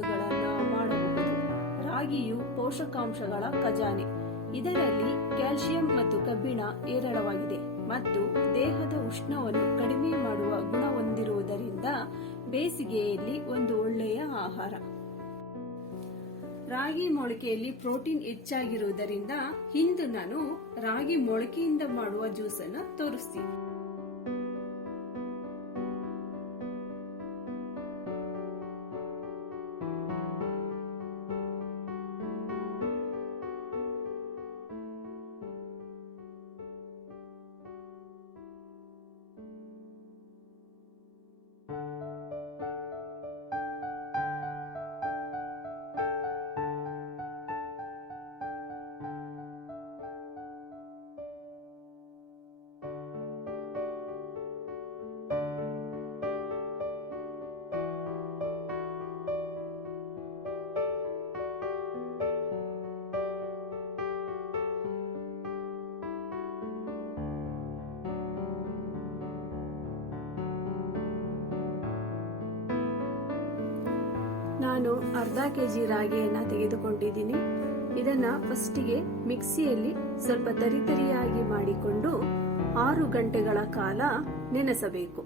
ತಿನಿಸುಗಳನ್ನು ಮಾಡಬಹುದು. ರಾಗಿಯು ಪೋಷಕಾಂಶಗಳ ಖಜಾನೆ. ಇದರಲ್ಲಿ ಕ್ಯಾಲ್ಸಿಯಂ ಮತ್ತು ಕಬ್ಬಿಣ ಹೇರಳವಾಗಿದೆ ಮತ್ತು ದೇಹದ ಉಷ್ಣವನ್ನು ಕಡಿಮೆ ಮಾಡುವ ಗುಣ ಹೊಂದಿರುವುದರಿಂದ ಬೇಸಿಗೆಯಲ್ಲಿ ಒಂದು ಒಳ್ಳೆಯ ಆಹಾರ. ರಾಗಿ ಮೊಳಕೆಯಲ್ಲಿ ಪ್ರೋಟೀನ್ ಹೆಚ್ಚಾಗಿರುವುದರಿಂದ ಇಂದು ನಾನು ರಾಗಿ ಮೊಳಕೆಯಿಂದ ಮಾಡುವ ಜ್ಯೂಸ್ ಅನ್ನು ತೋರಿಸ್ತೀನಿ. ನಾನು ಅರ್ಧ ಕೆಜಿ ರಾಗಿಯನ್ನು ತೆಗೆದುಕೊಂಡಿದ್ದೀನಿ. ಇದನ್ನ ಫಸ್ಟಿಗೆ ಮಿಕ್ಸಿಯಲ್ಲಿ ಸ್ವಲ್ಪ ತರಿತರಿಯಾಗಿ ಮಾಡಿಕೊಂಡು 6 ಗಂಟೆಗಳ ಕಾಲ ನೆನೆಸಬೇಕು.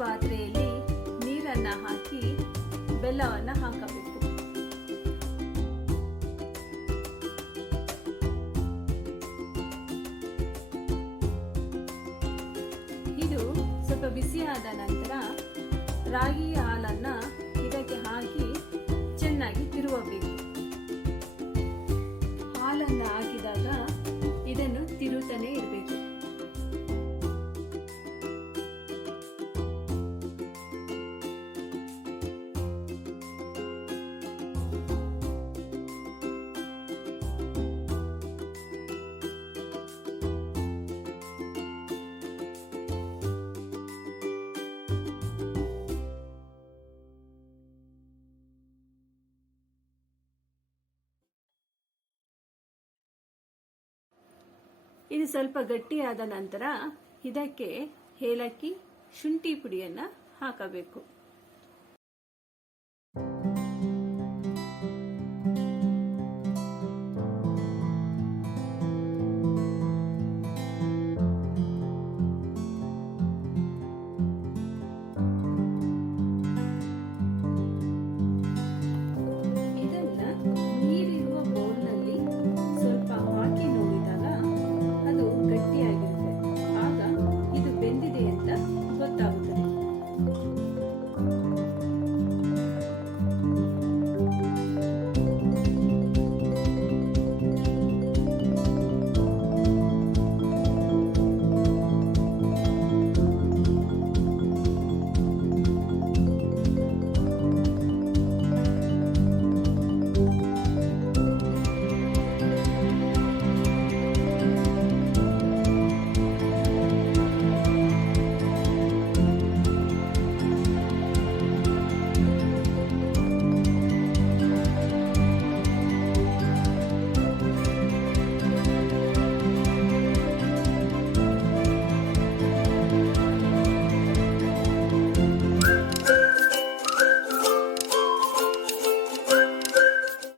ಪಾತ್ರೆಯಲ್ಲಿ ನೀರನ್ನ ಹಾಕಿ ಬೆಲ್ಲವನ್ನು ಹಾಕಬೇಕು. ಇದು ಸ್ವಲ್ಪ ಬಿಸಿಯಾದ ನಂತರ ರಾಗಿ ಹಾಲನ್ನ ಇದಕ್ಕೆ ಹಾಕಿ ಚೆನ್ನಾಗಿ ತಿರುವಬೇಕು. ಹಾಲನ್ನ ಹಾಕಿದಾಗ ಇದನ್ನು ತಿರುತ್ತಾನೆ ಇರಬೇಕು. ಇದು ಸ್ವಲ್ಪ ಗಟ್ಟಿಯಾದ ನಂತರ ಇದಕ್ಕೆ ಏಲಕ್ಕಿ, ಶುಂಠಿ ಪುಡಿಯನ್ನು ಹಾಕಬೇಕು.